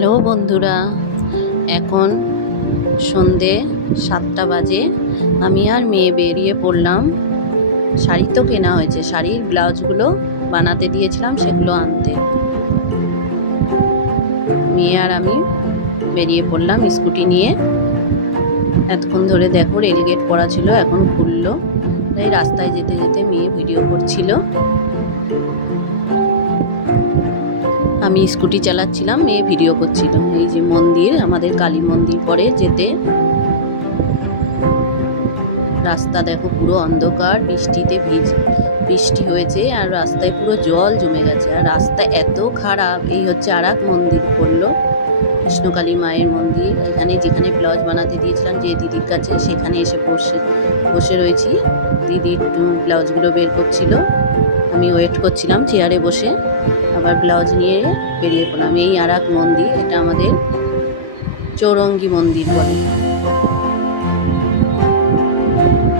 Hello বন্ধুরা, এখন সন্ধে 7টা বাজে। আমি আর মেয়ে বেরিয়ে পড়লাম। শাড়ি তো কেনা হয়েছে, শাড়ির ব্লাউজগুলো বানাতে দিয়েছিলাম সেগুলো আনতে। মেয়ে আর আমি বেরিয়ে পড়লাম স্কুটি নিয়ে। এতক্ষণ ধরে দেখো রেলগেট পড়া ছিল, এখন খুললো, তাই রাস্তায় যেতে যেতে মেয়ে ভিডিও করছিল। আমি স্কুটি চালাচ্ছিলাম, মেয়ে ভিডিও করছিল। এই যে মন্দির, আমাদের কালী মন্দির পরে যেতে। রাস্তা দেখো পুরো অন্ধকার, বৃষ্টি হয়েছে আর রাস্তায় পুরো জল জমে গেছে। আর রাস্তা এত খারাপ। এই হচ্ছে আর এক মন্দির পড়লো, কৃষ্ণকালী মায়ের মন্দির। এখানে যেখানে ব্লাউজ বানাতে দিয়েছিলাম যে দিদির কাছে, সেখানে এসে বসে রয়েছি। দিদি ব্লাউজগুলো বের করছিল, আমি ওয়েট করছিলাম চেয়ারে বসে। আবার ব্লাউজ নিয়ে বেরিয়ে পড়লাম। এই আর এক মন্দির, এটা আমাদের চৌরঙ্গী মন্দির বলে।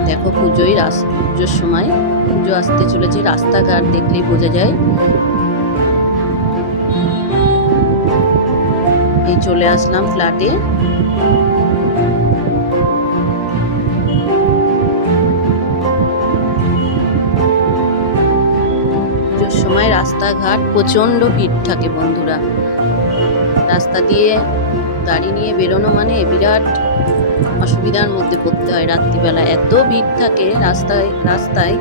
দেখো পুজোর সময় পুজো আসতে চলেছে, রাস্তাঘাট দেখলেই বোঝা যায়। এই চলে আসলাম ফ্ল্যাটে। পুজোর সময় রাস্তাঘাট প্রচণ্ড ভিড় থাকে বন্ধুরা। রাস্তা দিয়ে গাড়ি নিয়ে বেরোনো মানে বিরাট অসুবিধার মধ্যে পড়তে হয়। রাত্রিবেলা এত ভিড় থাকে রাস্তায়।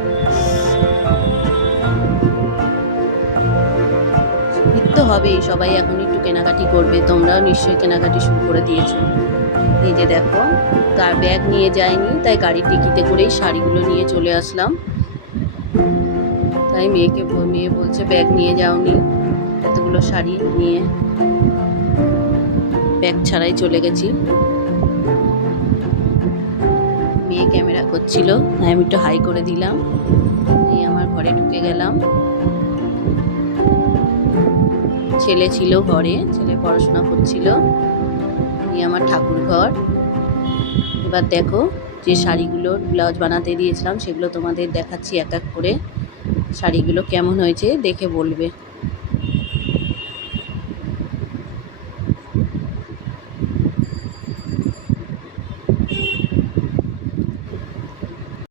ভিড় তো হবেই, সবাই এখন একটু কেনাকাটি করবে। তোমরাও নিশ্চয়ই কেনাকাটি শুরু করে দিয়েছো। এই যে দেখো, তার ব্যাগ নিয়ে যায়নি, তাই গাড়ির টিকিটে করেই শাড়িগুলো নিয়ে চলে আসলাম। তাই মেয়ে বলছে ব্যাগ নিয়ে যাওনি, এতগুলো শাড়ি নিয়ে ব্যাগ ছাড়াই চলে গেছি। মেয়ে ক্যামেরা করছিল, তাই আমি একটু হাই করে দিলাম। এই আমার ঘরে ঢুকে গেলাম। ছেলে ছিল ঘরে, ছেলে পড়াশোনা করছিল। এই আমার ঠাকুর ঘর। এবার দেখো যে শাড়িগুলোর ব্লাউজ বানাতে দিয়েছিলাম সেগুলো তোমাদের দেখাচ্ছি এক এক করে। শাড়িগুলো কেমন হয়েছে দেখে বলবে।